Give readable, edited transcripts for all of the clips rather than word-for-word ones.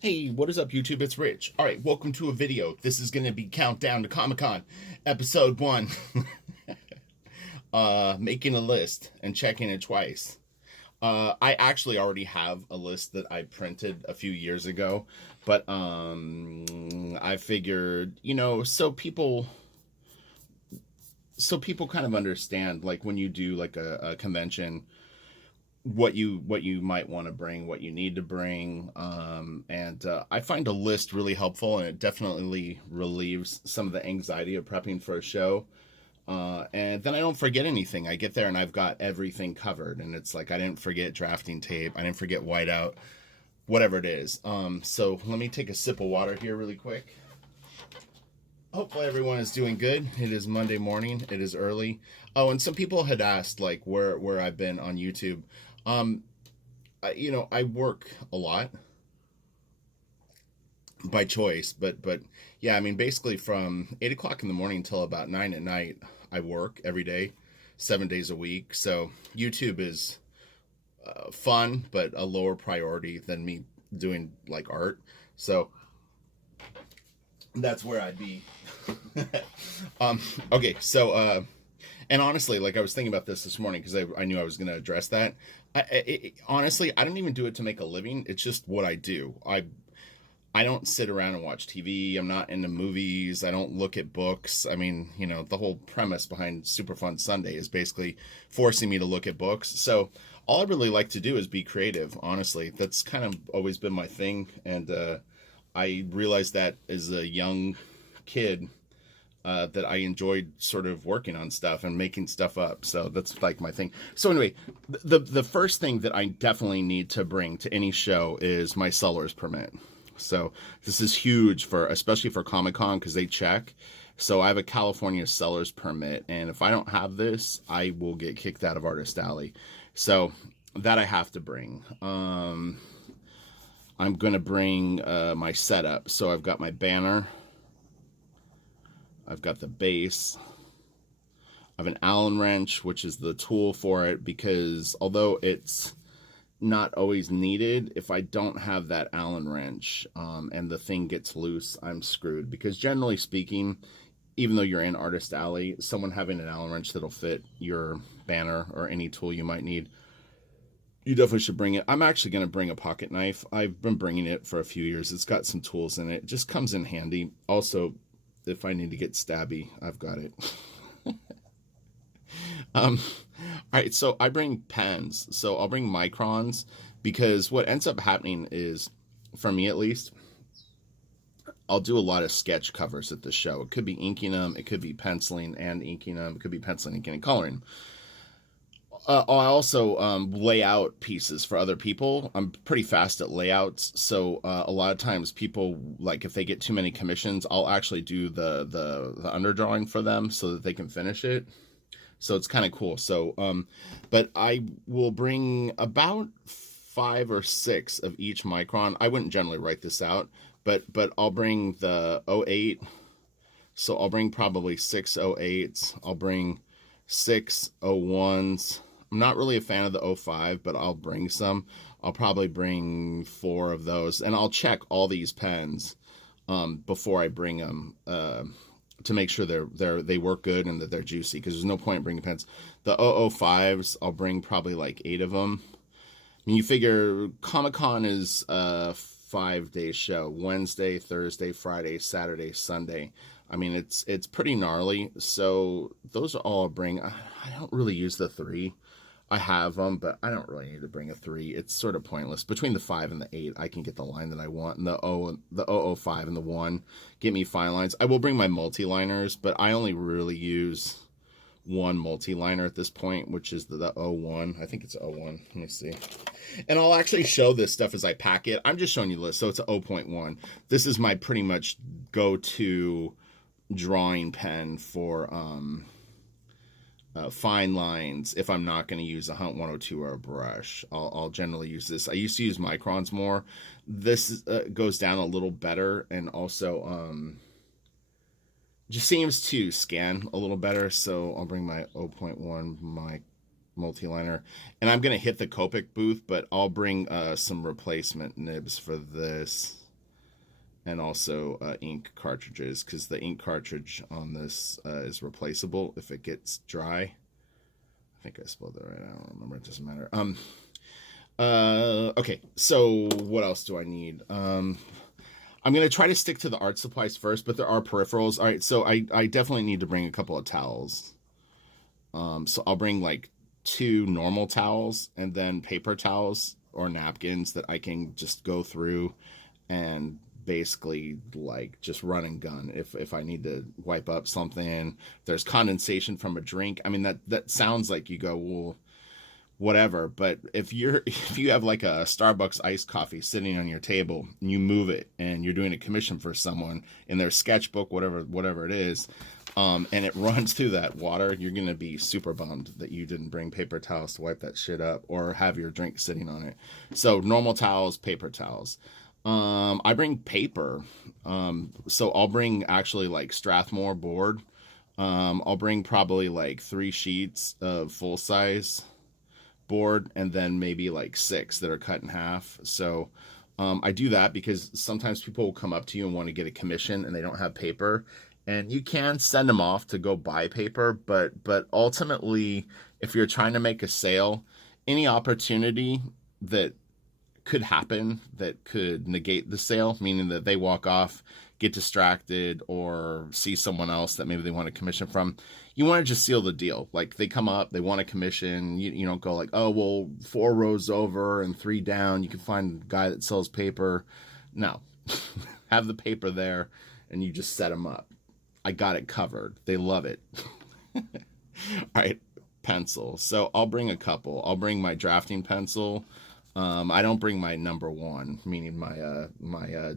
Hey, what is up, YouTube? It's Rich. All right, welcome to a video. This is going to be Countdown to Comic-Con, Episode 1. Making a list and checking it twice. I actually already have a list that I printed a few years ago, but I figured, so people kind of understand, like when you do like a convention, what you might want to bring, what you need to bring, and I find a list really helpful, and it definitely relieves some of the anxiety of prepping for a show. And then I don't forget anything. I get there and I've got everything covered, and it's like I didn't forget drafting tape, I didn't forget whiteout, whatever it is. So let me take a sip of water here really quick. Hopefully everyone is doing good. It is Monday morning. It is early. Oh, and some people had asked like where I've been on YouTube. Um, I work a lot by choice, but yeah, I mean basically from 8 o'clock in the morning till about 9 at night, I work every day, 7 days a week. So YouTube is fun, but a lower priority than me doing like art. So that's where I'd be. um, okay, so and honestly, like I was thinking about this morning because I knew I was going to address that. Honestly, I don't even do it to make a living. It's just what I do. I don't sit around and watch TV. I'm not into movies. I don't look at books. I mean, the whole premise behind Super Fun Sunday is basically forcing me to look at books. So all I really like to do is be creative. Honestly, that's kind of always been my thing, and I realized that as a young kid, that I enjoyed sort of working on stuff and making stuff up. So that's like my thing. So anyway, the first thing that I definitely need to bring to any show is my seller's permit. So this is huge for, especially for Comic Con, because they check. So I have a California seller's permit, and if I don't have this, I will get kicked out of Artist Alley. So that I have to bring. I'm gonna bring my setup. So I've got my banner. I've got the base. I have an Allen wrench, which is the tool for it, because although it's not always needed, if I don't have that Allen wrench, and the thing gets loose, I'm screwed. Because generally speaking, even though you're in Artist Alley, someone having an Allen wrench that'll fit your banner or any tool you might need, you definitely should bring it. I'm actually going to bring a pocket knife. I've been bringing it for a few years. It's got some tools in it. It just comes in handy. Also, if I need to get stabby, I've got it. All right, so I bring pens. So I'll bring microns, because what ends up happening is, for me at least, I'll do a lot of sketch covers at the show. It could be inking them, it could be penciling and inking them, it could be penciling, inking, and coloring. I also lay out pieces for other people. I'm pretty fast at layouts, so a lot of times people, like if they get too many commissions, I'll actually do the underdrawing for them so that they can finish it. So it's kind of cool. So, but I will bring about 5 or 6 of each micron. I wouldn't generally write this out, but I'll bring the '08. So I'll bring probably 6 '08s. I'll bring 6 '01s. I'm not really a fan of the '05, but I'll bring some. I'll probably bring 4 of those, and I'll check all these pens before I bring them, to make sure they work good and that they're juicy. Because there's no point in bringing pens. The '05s, I'll bring probably like 8 of them. I mean, you figure Comic Con is a 5-day show: Wednesday, Thursday, Friday, Saturday, Sunday. I mean, it's pretty gnarly. So those are all I'll bring. I don't really use the 3. I have them, but I don't really need to bring a 3. It's sort of pointless. Between the 5 and the 8, I can get the line that I want. And the 005 and the 1 get me fine lines. I will bring my multi-liners, but I only really use one multi-liner at this point, which is the 01. I think it's 01. Let me see. And I'll actually show this stuff as I pack it. I'm just showing you the list. So it's a 0.1. This is my pretty much go-to drawing pen for fine lines. If I'm not going to use a Hunt 102 or a brush, I'll generally use this. I used to use microns more. This goes down a little better, and also just seems to scan a little better. So I'll bring my 0.1, my multi-liner, and I'm going to hit the Copic booth, but I'll bring some replacement nibs for this. and also ink cartridges, because the ink cartridge on this is replaceable if it gets dry. I think I spelled that right. I don't remember. It doesn't matter. Okay. So what else do I need? I'm going to try to stick to the art supplies first, but there are peripherals. All right. So I definitely need to bring a couple of towels. So I'll bring like 2 normal towels and then paper towels or napkins that I can just go through and basically like just run and gun if I need to wipe up something. There's condensation from a drink. I mean, that sounds like you go, well, whatever, but if you have like a Starbucks iced coffee sitting on your table and you move it and you're doing a commission for someone in their sketchbook, whatever it is, and it runs through that water, you're gonna be super bummed that you didn't bring paper towels to wipe that shit up or have your drink sitting on it. So normal towels, paper towels. I bring paper. So I'll bring actually like Strathmore board. I'll bring probably like 3 sheets of full size board and then maybe like 6 that are cut in half. So I do that because sometimes people will come up to you and want to get a commission and they don't have paper, and you can send them off to go buy paper, but ultimately if you're trying to make a sale, any opportunity that could happen that could negate the sale, meaning that they walk off, get distracted, or see someone else that maybe they want a commission from, you want to just seal the deal. Like they come up, they want a commission, you don't go like, oh, well, 4 rows over and 3 down, you can find a guy that sells paper. No, have the paper there and you just set them up. I got it covered. They love it. All right, pencil. So I'll bring a couple. I'll bring my drafting pencil. I don't bring my number 1, meaning my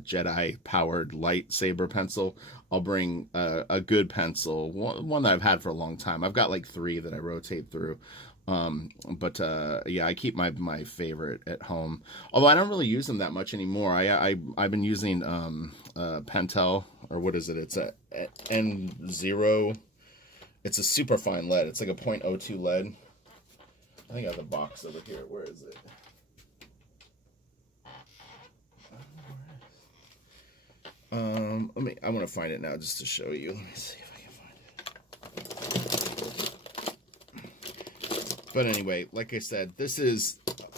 Jedi powered lightsaber pencil. I'll bring a good pencil, one that I've had for a long time. I've got like 3 that I rotate through. But yeah, I keep my favorite at home. Although I don't really use them that much anymore. I've been using Pentel, or what is it? It's a N0. It's a super fine lead. It's like a .02 lead. I think I have the box over here. Where is it? I want to find it now just to show you. Let me see if I can find it. But anyway, like I said,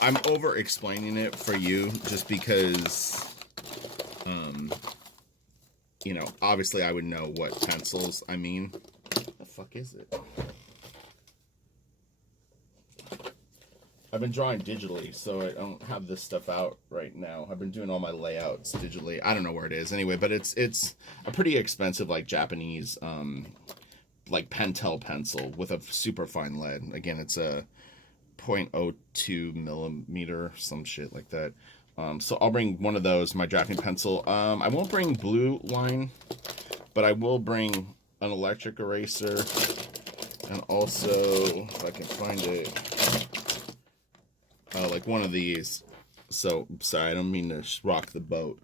I'm over explaining it for you just because, obviously I would know what pencils I mean. What the fuck is it? I've been drawing digitally, so I don't have this stuff out right now. I've been doing all my layouts digitally. I don't know where it is anyway, but it's a pretty expensive, like Japanese, like Pentel pencil with a super fine lead. Again, it's a .02 millimeter, some shit like that. So I'll bring one of those, my drafting pencil. I won't bring blue line, but I will bring an electric eraser, and also, if I can find it, like one of these. So, sorry, I don't mean to rock the boat.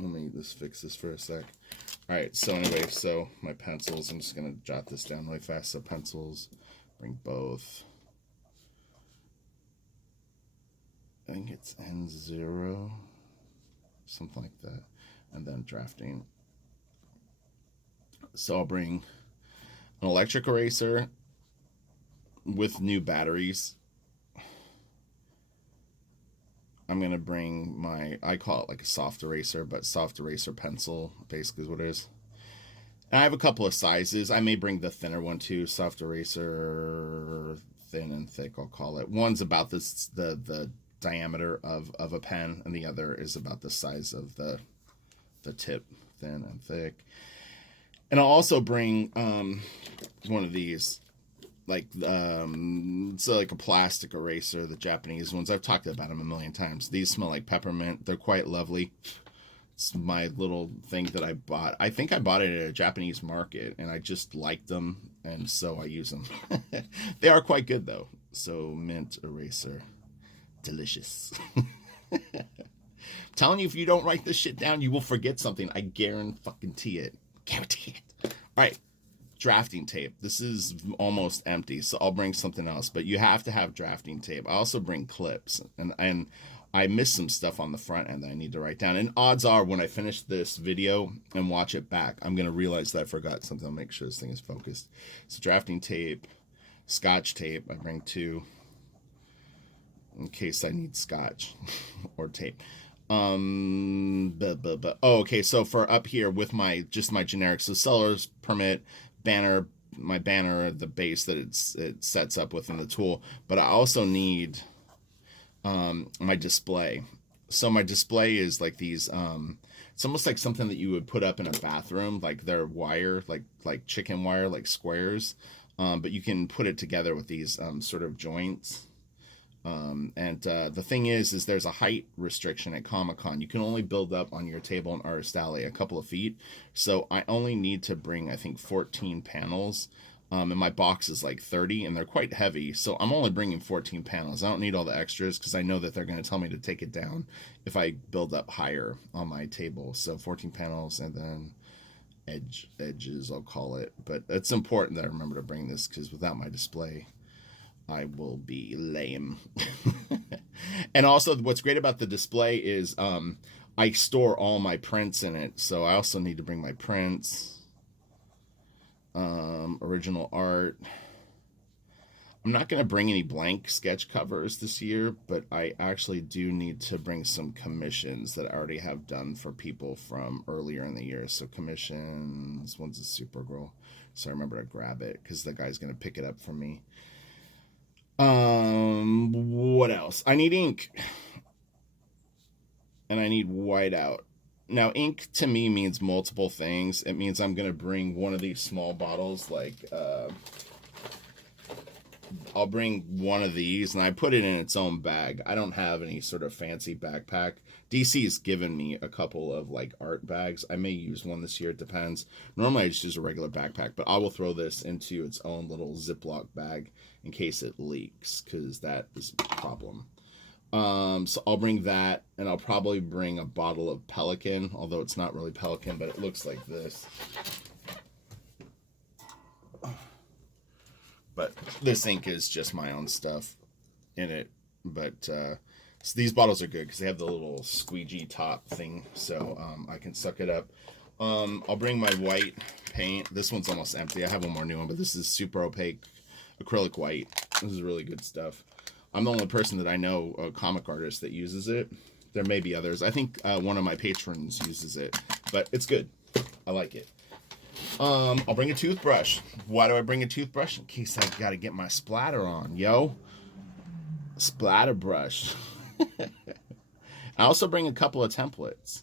Let me just fix this for a sec. Alright, so anyway, so my pencils, I'm just going to jot this down really fast. So pencils, bring both. I think it's N0, something like that. And then drafting. So I'll bring an electric eraser with new batteries. I'm going to bring I call it like a soft eraser, but soft eraser pencil basically is what it is. And I have a couple of sizes. I may bring the thinner one too, soft eraser, thin and thick, I'll call it. One's about the diameter of a pen, and the other is about the size of the tip, thin and thick. And I'll also bring one of these, like so like a plastic eraser, the Japanese ones. I've talked about them a million times. These smell like peppermint. They're quite lovely. It's my little thing that I bought. I think I bought it at a Japanese market, and I just liked them, and so I use them. They are quite good though. So mint eraser, delicious. Telling you, if you don't write this shit down, you will forget something. I guarantee it. Guarantee it. All right. Drafting tape. This is almost empty, so I'll bring something else, but you have to have drafting tape. I also bring clips, and I missed some stuff on the front end that I need to write down. And odds are when I finish this video and watch it back, I'm going to realize that I forgot something. I'll make sure this thing is focused. So drafting tape, scotch tape. I bring 2 in case I need scotch or tape. Okay, so for up here with my generic, so seller's permit, banner, my banner, the base that it sets up within the tool, but I also need my display. So my display is like these it's almost like something that you would put up in a bathroom, like they're wire, like chicken wire, like squares, but you can put it together with these sort of joints. The thing is there's a height restriction at Comic-Con. You can only build up on your table in Artist Alley a couple of feet. So I only need to bring, I think, 14 panels. And my box is like 30, and they're quite heavy. So I'm only bringing 14 panels. I don't need all the extras because I know that they're going to tell me to take it down if I build up higher on my table. So 14 panels, and then edges, I'll call it. But it's important that I remember to bring this, because without my display, I will be lame. And also, what's great about the display is I store all my prints in it. So I also need to bring my prints, original art. I'm not going to bring any blank sketch covers this year, but I actually do need to bring some commissions that I already have done for people from earlier in the year. So commissions, one's a Supergirl, so I remember to grab it because the guy's going to pick it up for me. What else? I need ink, and I need whiteout. Now, ink to me means multiple things. It means I'm going to bring one of these small bottles, like, I'll bring one of these, and I put it in its own bag. I don't have any sort of fancy backpack. DC's given me a couple of, like, art bags. I may use one this year, it depends. Normally, I just use a regular backpack, but I will throw this into its own little Ziploc bag in case it leaks, because that is a problem. So I'll bring that, and I'll probably bring a bottle of Pelican, although it's not really Pelican, but it looks like this. But this ink is just my own stuff in it. But so these bottles are good because they have the little squeegee top thing, so I can suck it up. I'll bring my white paint. This one's almost empty. I have one more new one, but this is super opaque acrylic white. This is really good stuff. I'm the only person that I know, a comic artist, that uses it. There may be others. I think one of my patrons uses it, but it's good. I like it. I'll bring a toothbrush. Why do I bring a toothbrush? In case I gotta get my splatter on, yo. Splatter brush. I also bring a couple of templates,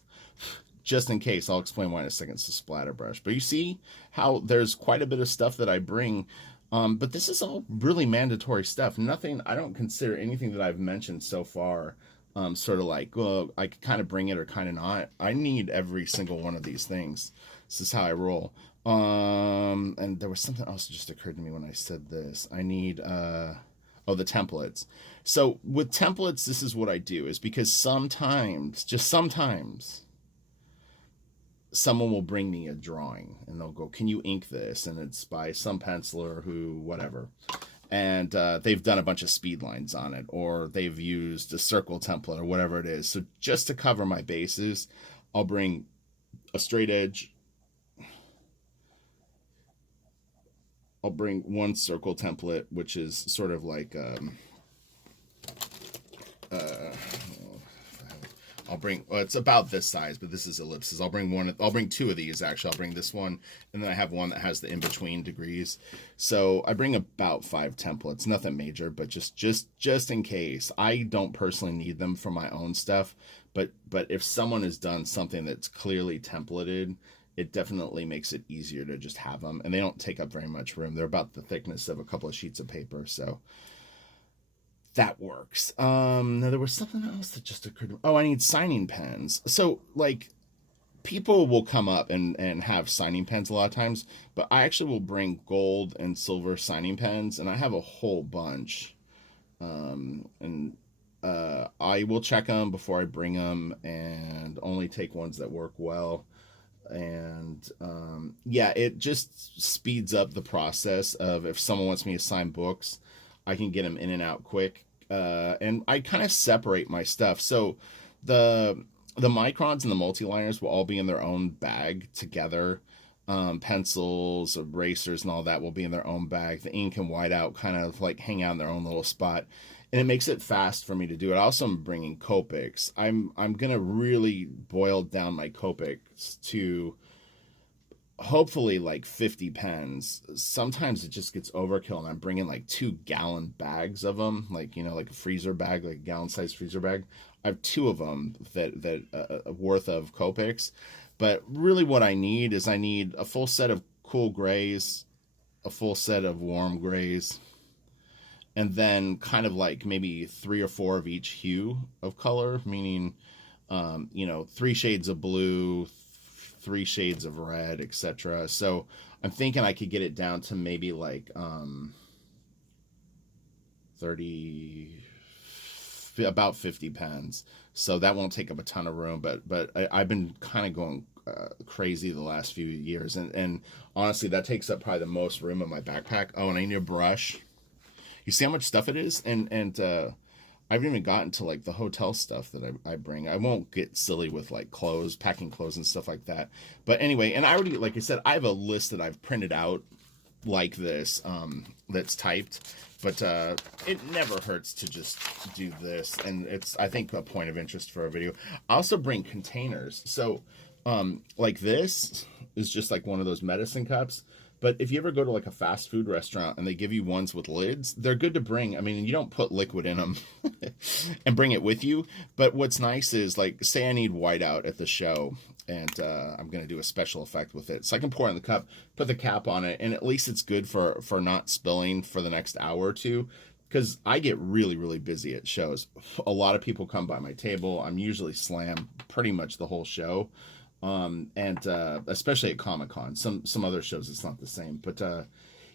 just in case. I'll explain why in a second. It's a splatter brush. But you see how there's quite a bit of stuff that I bring. But this is all really mandatory stuff. Nothing, I don't consider anything that I've mentioned so far sort of like, well, I could kind of bring it or kind of not. I need every single one of these things. This is how I roll. And there was something else that just occurred to me when I said this. I need, the templates. So with templates, this is what I do, is because sometimes, just sometimes, someone will bring me a drawing and they'll go, can you ink this? And it's by some penciler who, whatever. And they've done a bunch of speed lines on it, or they've used a circle template or whatever it is. So just to cover my bases, I'll bring a straight edge. I'll bring one circle template, which is sort of like, I'll bring, well, it's about this size, but this is ellipses. I'll bring 2 of these, actually. I'll bring this one, and then I have one that has the in-between degrees. So I bring about 5 templates, nothing major, but just in case. I don't personally need them for my own stuff, but if someone has done something that's clearly templated, it definitely makes it easier to just have them, and they don't take up very much room. They're about the thickness of a couple of sheets of paper, so that works. Now there was something else that just occurred to me. Oh, I need signing pens. So, like, people will come up and have signing pens a lot of times, but I actually will bring gold and silver signing pens, and I have a whole bunch. I will check them before I bring them, and only take ones that work well. And yeah, it just speeds up the process of, if someone wants me to sign books, I can get them in and out quick. and I kind of separate my stuff. So the the microns and the multi-liners will all be in their own bag together. Pencils, erasers, and all that will be in their own bag. The ink and whiteout kind of like hang out in their own little spot, and it makes it fast for me to do it. Also, I'm bringing Copics. I'm gonna really boil down my Copics to hopefully like 50 pens. Sometimes it just gets overkill, and I'm bringing like 2 gallon bags of them, like like a freezer bag, like a gallon size freezer bag. I have two of them that worth of Copics. But really, what I need a full set of cool grays, a full set of warm grays, and then kind of like maybe 3 or 4 of each hue of color, meaning 3 shades of blue, 3 shades of red, etc. So I'm thinking I could get it down to maybe like 30, about 50 pens. So that won't take up a ton of room, but I've been kind of going crazy the last few years, and honestly, that takes up probably the most room in my backpack. Oh, and I need a brush. You see how much stuff it is, and I haven't even gotten to like the hotel stuff that I bring. I won't get silly with like clothes, packing clothes and stuff like that. But anyway, and I already, like I said, I have a list that I've printed out like this, that's typed, but it never hurts to just do this, and it's, I think, a point of interest for a video. I also bring containers. So like this is just like one of those medicine cups. But if you ever go to like a fast food restaurant and they give you ones with lids, they're good to bring. I mean, you don't put liquid in them and bring it with you. But what's nice is, like, say I need whiteout at the show, and I'm going to do a special effect with it. So I can pour it in the cup, put the cap on it, and at least it's good for not spilling for the next hour or two. Because I get really, really busy at shows. A lot of people come by my table. I'm usually slammed pretty much the whole show. And especially at Comic-Con. Some other shows it's not the same, but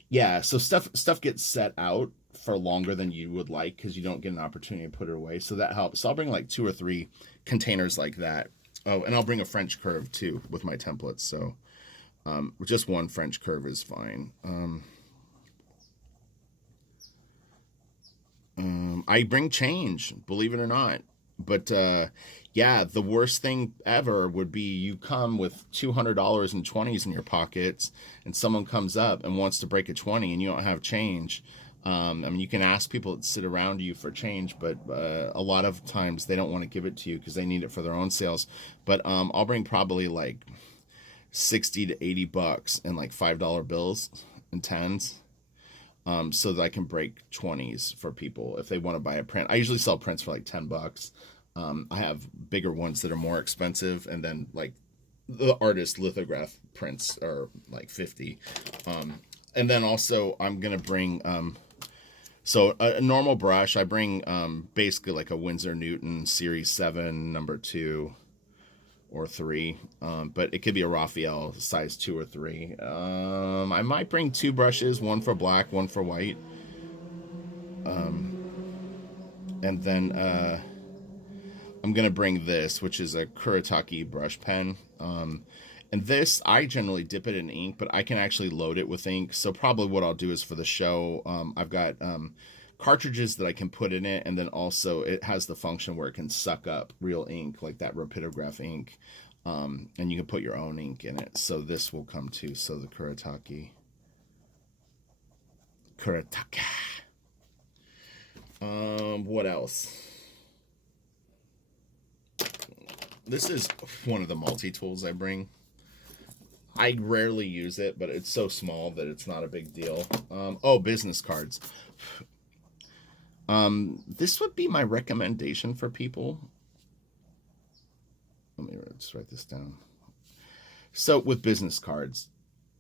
yeah, so stuff gets set out for longer than you would like, because you don't get an opportunity to put it away, so that helps. So I'll bring like 2 or 3 containers like that. Oh, and I'll bring a French curve too with my templates. So just one French curve is fine. I bring change, believe it or not. But yeah, the worst thing ever would be you come with $200 in 20s in your pockets, and someone comes up and wants to break a 20, and you don't have change. I mean, you can ask people that sit around you for change, but a lot of times they don't want to give it to you because they need it for their own sales. But I'll bring probably like 60 to 80 bucks in like $5 bills and tens. So that I can break 20s for people if they want to buy a print. I usually sell prints for like 10 bucks. I have bigger ones that are more expensive, and then like the artist lithograph prints are like 50. And then also I'm gonna bring so a normal brush. I bring basically like a Winsor Newton Series 7 number 2 or 3, but it could be a Raphael size 2 or 3. I might bring 2 brushes, one for black, one for white. And then I'm gonna bring this, which is a Kuretake brush pen. And this, I generally dip it in ink, but I can actually load it with ink. So probably what I'll do is, for the show, I've got cartridges that I can put in it, and then also it has the function where it can suck up real ink, like that Rapidograph ink, and you can put your own ink in it. So this will come too. So the Kuretake. What else? This is one of the multi-tools I bring. I rarely use it, but it's so small that it's not a big deal. Oh, business cards. This would be my recommendation for people. Let me just write this down. So with business cards,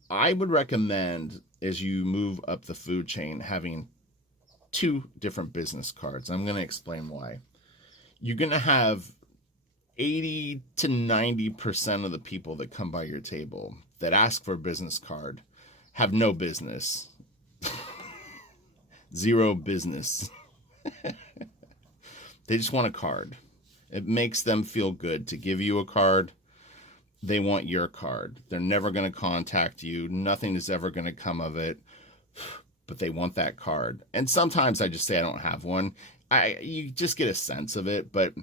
I would recommend, as you move up the food chain, having 2 different business cards. I'm going to explain why. You're going to have 80 to 90% of the people that come by your table that ask for a business card have no business. Zero business. They just want a card. It makes them feel good to give you a card. They want your card. They're never going to contact you. Nothing is ever going to come of it. But they want that card. And sometimes I just say I don't have one, you just get a sense of it. But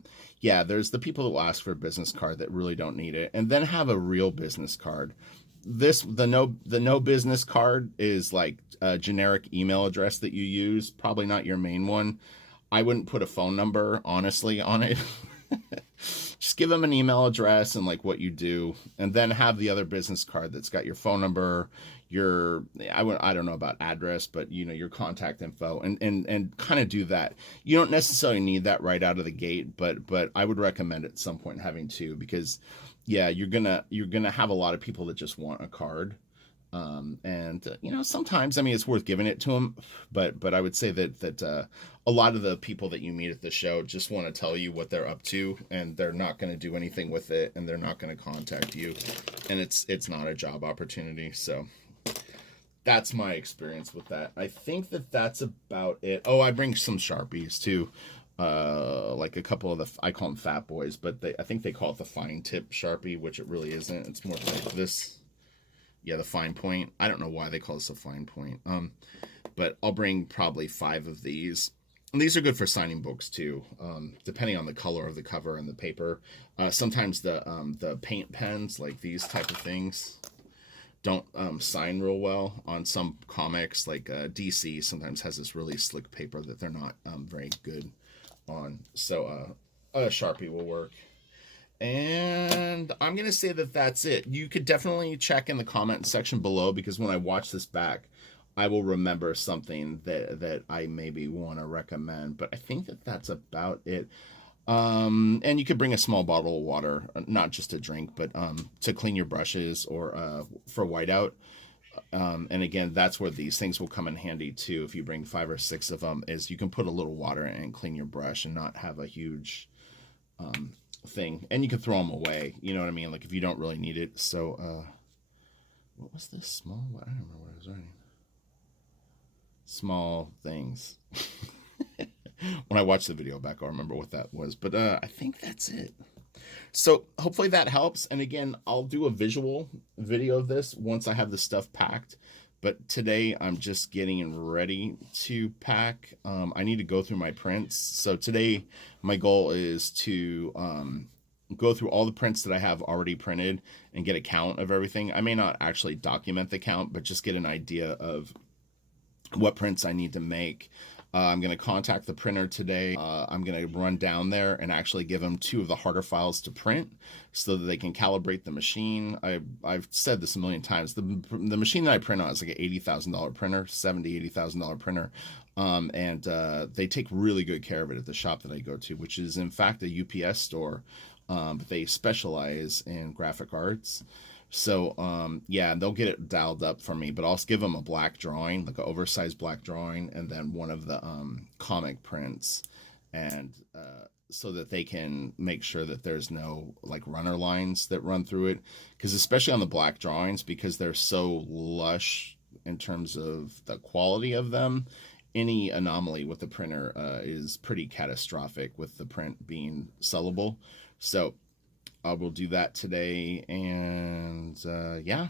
yeah, there's the people that will ask for a business card that really don't need it, and then have a real business card. The no business card is like a generic email address that you use, probably not your main one. I wouldn't put a phone number honestly on it. Just give them an email address and like what you do, and then have the other business card that's got your phone number, your I don't know about address, but your contact info, and kind of do that. You don't necessarily need that right out of the gate, but I would recommend at some point having two, because yeah, you're gonna have a lot of people that just want a card. And sometimes, I mean, it's worth giving it to them, but I would say that a lot of the people that you meet at the show just want to tell you what they're up to, and they're not going to do anything with it, and they're not going to contact you, and it's not a job opportunity. So that's my experience with that. I think that's about it. Oh, I bring some Sharpies too. Like a couple of I call them Fat Boys, but I think they call it the fine tip Sharpie, which it really isn't. It's more like this. Yeah, the fine point. I don't know why they call this a fine point. But I'll bring probably 5 of these. And these are good for signing books too, depending on the color of the cover and the paper. Sometimes the paint pens, like these type of things, don't sign real well on some comics. Like DC sometimes has this really slick paper that they're not very good on. So a Sharpie will work. And I'm going to say that that's it. You could definitely check in the comment section below, because when I watch this back, I will remember something that I maybe want to recommend. But I think that that's about it. And you could bring a small bottle of water, not just to drink, but to clean your brushes, or for whiteout. And again, that's where these things will come in handy too. If you bring 5 or 6 of them, is you can put a little water in and clean your brush and not have a huge thing, and you can throw them away, you know what I mean, like if you don't really need it. So what was this small, I don't remember what I was writing. Small things. When I watch the video back, I'll remember what that was, but I think that's it. So hopefully that helps, and again, I'll do a visual video of this once I have the stuff packed. But today I'm just getting ready to pack. I need to go through my prints. So today my goal is to go through all the prints that I have already printed and get a count of everything. I may not actually document the count, but just get an idea of what prints I need to make. I'm going to contact the printer today. I'm going to run down there and actually give them 2 of the harder files to print so that they can calibrate the machine. I've said this a million times. The machine that I print on is like an $80,000 printer, $70,000, $80,000 printer. And they take really good care of it at the shop that I go to, which is in fact a UPS store. But they specialize in graphic arts. So, yeah, they'll get it dialed up for me, but I'll give them a black drawing, like an oversized black drawing, and then one of the comic prints, and so that they can make sure that there's no like runner lines that run through it, because especially on the black drawings, because they're so lush in terms of the quality of them, any anomaly with the printer is pretty catastrophic with the print being sellable. So I will do that today, and yeah,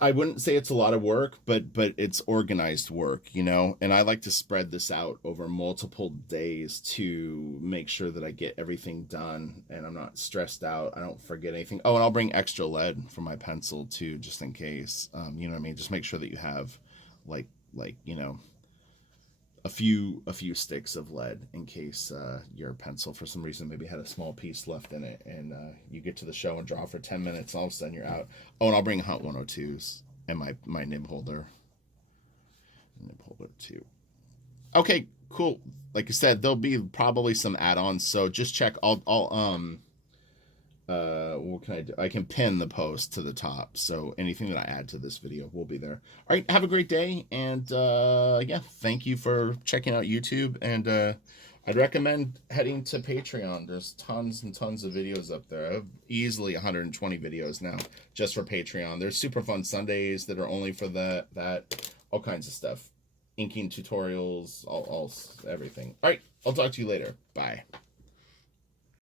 I wouldn't say it's a lot of work, but it's organized work, and I like to spread this out over multiple days to make sure that I get everything done and I'm not stressed out. I don't forget anything. Oh, and I'll bring extra lead for my pencil too, just in case. You know what I mean? Just make sure that you have like a few sticks of lead in case your pencil for some reason maybe had a small piece left in it, and you get to the show and draw for 10 minutes, all of a sudden you're out. Oh, and I'll bring Hunt 102s and my nib holder too. Okay, cool. Like I said, there'll be probably some add-ons, so just check. I'll what can I do? I can pin the post to the top, so anything that I add to this video will be there. All right, have a great day, and yeah, thank you for checking out YouTube, and I'd recommend heading to Patreon. There's tons and tons of videos up there. I have easily 120 videos now just for Patreon. There's super fun Sundays that are only for that all kinds of stuff, inking tutorials, all everything. All right, I'll talk to you later. Bye.